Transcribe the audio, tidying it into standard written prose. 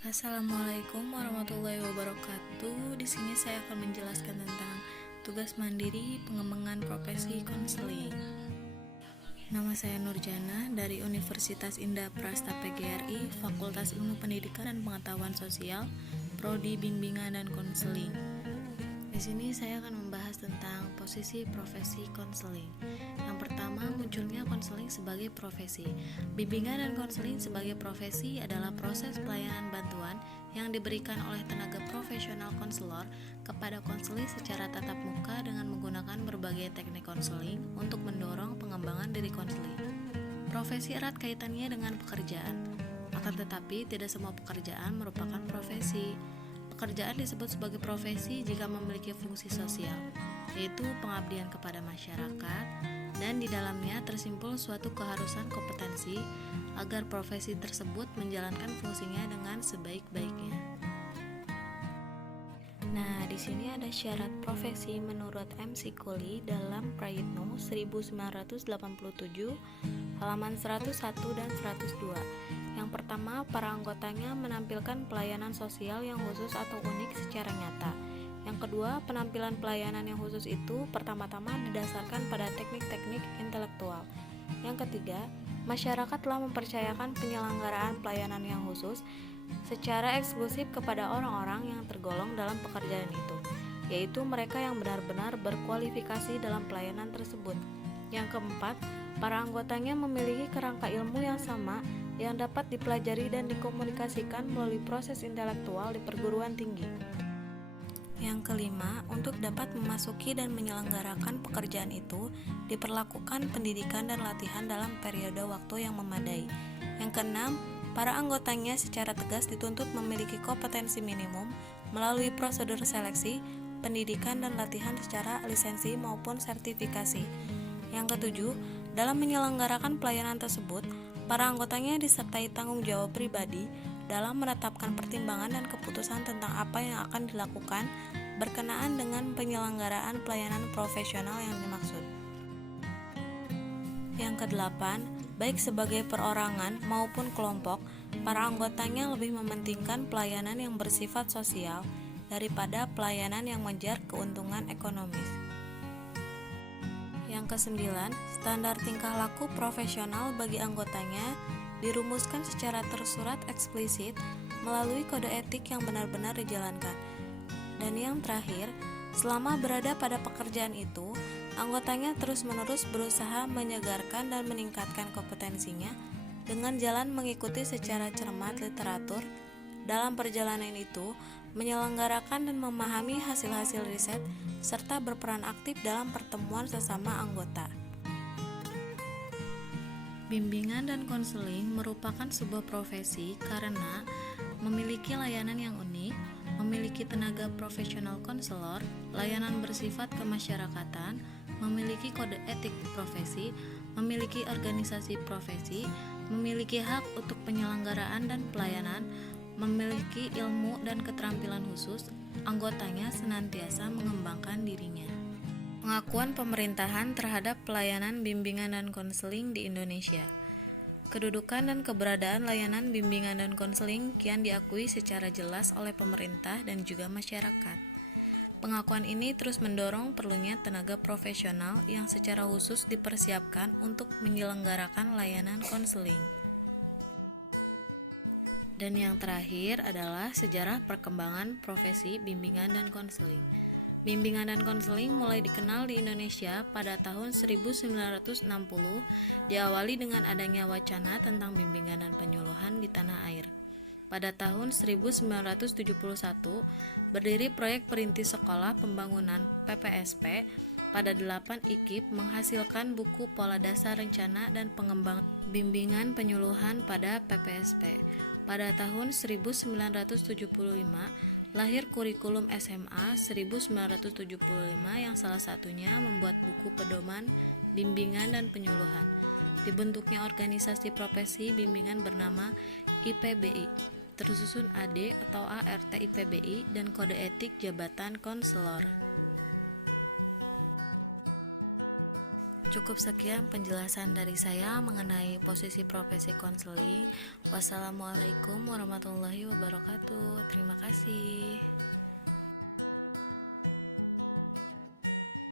Assalamualaikum warahmatullahi wabarakatuh. Di sini saya akan menjelaskan tentang tugas mandiri pengembangan profesi konseling. Nama saya Nurjana dari Universitas Indah Prasta PGRI, Fakultas Ilmu Pendidikan dan Pengetahuan Sosial, Prodi Bimbingan dan Konseling. Di sini saya akan membahas tentang posisi profesi konseling. Yang pertama, munculnya konseling sebagai profesi. Bimbingan dan konseling sebagai profesi adalah proses pelayanan bantuan yang diberikan oleh tenaga profesional konselor kepada konseling secara tatap muka dengan menggunakan berbagai teknik konseling untuk mendorong pengembangan diri konseling. Profesi erat kaitannya dengan pekerjaan, akan tetapi tidak semua pekerjaan merupakan profesi. Pekerjaan disebut sebagai profesi jika memiliki fungsi sosial, yaitu pengabdian kepada masyarakat, dan di dalamnya tersimpul suatu keharusan kompetensi agar profesi tersebut menjalankan fungsinya dengan sebaik-baiknya. Nah, di sini ada syarat profesi menurut M. Sikoli dalam Prayitno 1987 halaman 101 dan 102. Yang pertama, para anggotanya menampilkan pelayanan sosial yang khusus atau unik secara nyata. Yang kedua, penampilan pelayanan yang khusus itu pertama-tama didasarkan pada teknik-teknik intelektual. Yang ketiga, masyarakat telah mempercayakan penyelenggaraan pelayanan yang khusus secara eksklusif kepada orang-orang yang tergolong dalam pekerjaan itu, yaitu mereka yang benar-benar berkualifikasi dalam pelayanan tersebut. Yang keempat, para anggotanya memiliki kerangka ilmu yang sama yang dapat dipelajari dan dikomunikasikan melalui proses intelektual di perguruan tinggi. Yang kelima, untuk dapat memasuki dan menyelenggarakan pekerjaan itu, diperlakukan pendidikan dan latihan dalam periode waktu yang memadai. Yang keenam, para anggotanya secara tegas dituntut memiliki kompetensi minimum melalui prosedur seleksi, pendidikan dan latihan secara lisensi maupun sertifikasi. Yang ketujuh, dalam menyelenggarakan pelayanan tersebut, para anggotanya disertai tanggung jawab pribadi dalam menetapkan pertimbangan dan keputusan tentang apa yang akan dilakukan berkenaan dengan penyelenggaraan pelayanan profesional yang dimaksud. Yang kedelapan, baik sebagai perorangan maupun kelompok, para anggotanya lebih mementingkan pelayanan yang bersifat sosial daripada pelayanan yang mengejar keuntungan ekonomis. Yang kesembilan, standar tingkah laku profesional bagi anggotanya dirumuskan secara tersurat eksplisit melalui kode etik yang benar-benar dijalankan. Dan yang terakhir, selama berada pada pekerjaan itu, anggotanya terus-menerus berusaha menyegarkan dan meningkatkan kompetensinya dengan jalan mengikuti secara cermat literatur. Dalam perjalanan itu, menyelenggarakan dan memahami hasil-hasil riset, serta berperan aktif dalam pertemuan sesama anggota. Bimbingan dan konseling merupakan sebuah profesi karena memiliki layanan yang unik, memiliki tenaga profesional konselor, layanan bersifat kemasyarakatan, memiliki kode etik profesi, memiliki organisasi profesi, memiliki hak untuk penyelenggaraan dan pelayanan, memiliki ilmu dan keterampilan khusus. Anggotanya senantiasa mengembangkan dirinya. Pengakuan pemerintahan terhadap pelayanan bimbingan dan konseling di Indonesia. Kedudukan dan keberadaan layanan bimbingan dan konseling kian diakui secara jelas oleh pemerintah dan juga masyarakat. Pengakuan ini terus mendorong perlunya tenaga profesional yang secara khusus dipersiapkan untuk menyelenggarakan layanan konseling. Dan yang terakhir adalah sejarah perkembangan profesi bimbingan dan konseling. Bimbingan dan konseling mulai dikenal di Indonesia pada tahun 1960, diawali dengan adanya wacana tentang bimbingan dan penyuluhan di tanah air. Pada tahun 1971, berdiri proyek perintis sekolah pembangunan PPSP. Pada 8 IKIP menghasilkan buku pola dasar rencana dan pengembangan bimbingan penyuluhan pada PPSP. Pada tahun 1975, lahir kurikulum SMA 1975 yang salah satunya membuat buku pedoman bimbingan dan penyuluhan. Dibentuknya organisasi profesi bimbingan bernama IPBI, tersusun AD atau ART IPBI dan kode etik jabatan konselor. Cukup sekian penjelasan dari saya mengenai posisi profesi konseling. Wassalamualaikum warahmatullahi wabarakatuh. Terima kasih.